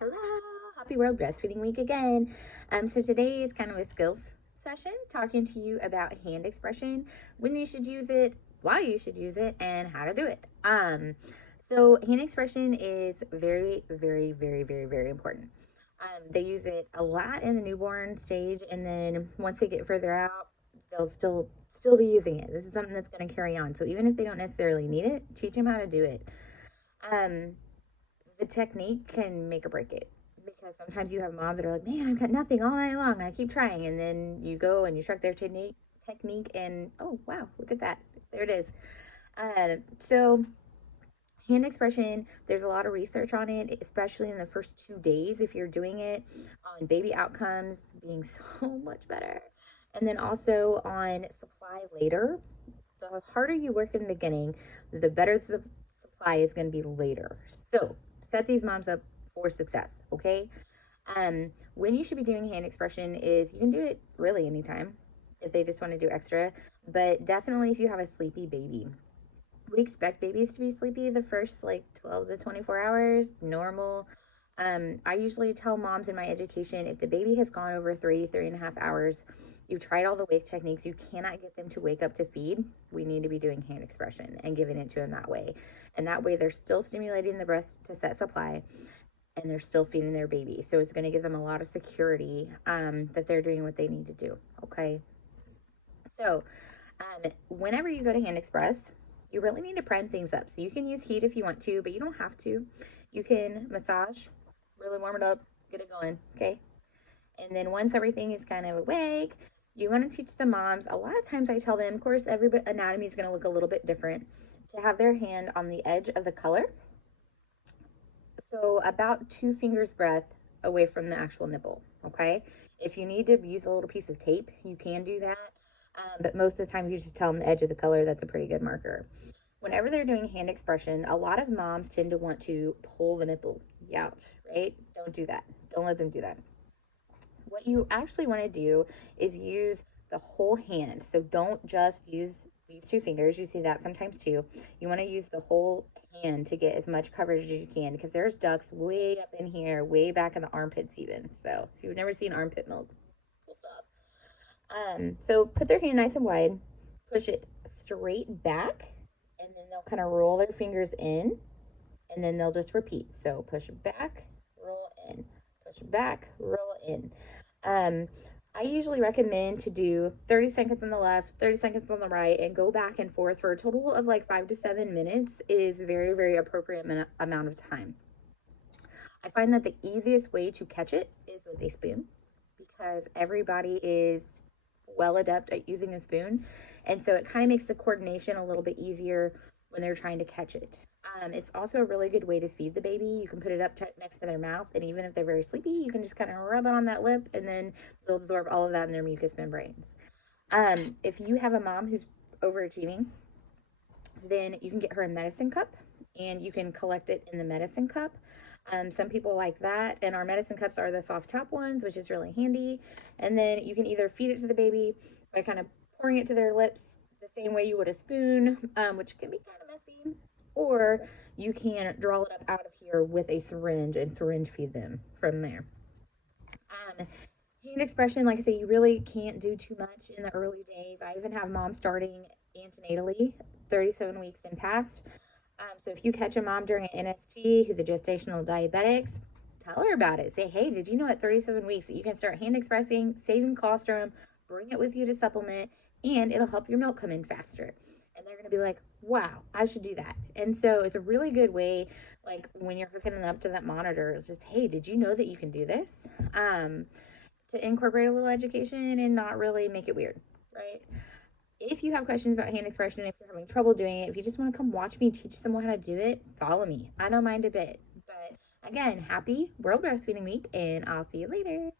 Hello, happy World Breastfeeding Week again. So today is kind of a skills session talking to you about hand expression, when you should use it, why you should use it, and how to do it. So hand expression is very, very, very, very, very important. They use it a lot in the newborn stage, and then once they get further out, they'll still be using it. This is something that's going to carry on. So even if they don't necessarily need it, teach them how to do it. Um, the technique can make or break it because sometimes you have moms that are like, man, I've got nothing all night long. I keep trying. And then you go and you check their technique and oh, wow, look at that. There it is. So hand expression, there's a lot of research on it, especially in the first 2 days if you're doing it on baby outcomes being so much better. And then also on supply later. The harder you work in the beginning, the better the supply is going to be later. So set these moms up for success, okay? When you should be doing hand expression is you can do it really anytime if they just want to do extra, but definitely if you have a sleepy baby. We expect babies to be sleepy the first like 12 to 24 hours, normal. I usually tell moms in my education if the baby has gone over 3.5 hours, you've tried all the wake techniques, you cannot get them to wake up to feed. We need to be doing hand expression and giving it to them that way. And that way, they're still stimulating the breast to set supply and they're still feeding their baby. So it's going to give them a lot of security that they're doing what they need to do. Okay. So, whenever you go to Hand Express, you really need to prime things up. So you can use heat if you want to, but you don't have to. You can massage, really warm it up, get it going, okay? And then once everything is kind of awake, you want to teach the moms. A lot of times I tell them, of course, every anatomy is going to look a little bit different, to have their hand on the edge of the color. So about 2 fingers breadth away from the actual nipple, okay? If you need to use a little piece of tape, you can do that. But most of the time, you just tell them the edge of the color. That's a pretty good marker. Whenever they're doing hand expression, a lot of moms tend to want to pull the nipple out, right? Don't do that. Don't let them do that. What you actually want to do is use the whole hand. So don't just use these 2 fingers. You see that sometimes too. You want to use the whole hand to get as much coverage as you can because there's ducts way up in here, way back in the armpits even. So if you've never seen armpit milk, cool stuff. So put their hand nice and wide, push it straight back, and then they'll kind of roll their fingers in, and then they'll just repeat. So push back, roll in, push back, roll in. Um, I usually recommend to do 30 seconds on the left, 30 seconds on the right, and go back and forth for a total of like 5 to 7 minutes. It is very, very appropriate amount of time. I find that the easiest way to catch it is with a spoon because everybody is well adept at using a spoon. And so it kind of makes the coordination a little bit easier when they're trying to catch it. It's also a really good way to feed the baby. You can put it up next to their mouth, and even if they're very sleepy, you can just kind of rub it on that lip, and then they'll absorb all of that in their mucous membranes. If you have a mom who's overachieving, then you can get her a medicine cup, and you can collect it in the medicine cup. Some people like that, and our medicine cups are the soft top ones, which is really handy. And then you can either feed it to the baby by kind of pouring it to their lips the same way you would a spoon, which can be kind of messy, or you can draw it up out of here with a syringe and syringe feed them from there. Hand expression, like I say, you really can't do too much in the early days. I even have moms starting antenatally 37 weeks and past. So if you catch a mom during an NST who's a gestational diabetics, tell her about it. Say, hey, did you know at 37 weeks that you can start hand expressing, saving colostrum, bring it with you to supplement, and it'll help your milk come in faster. And they're going to be like, wow, I should do that. And so it's a really good way, like when you're hooking them up to that monitor, it's just, hey, did you know that you can do this? To incorporate a little education and not really make it weird, right? If you have questions about hand expression, if you're having trouble doing it, if you just want to come watch me teach someone how to do it, follow me. I don't mind a bit. But again, happy World Breastfeeding Week, and I'll see you later.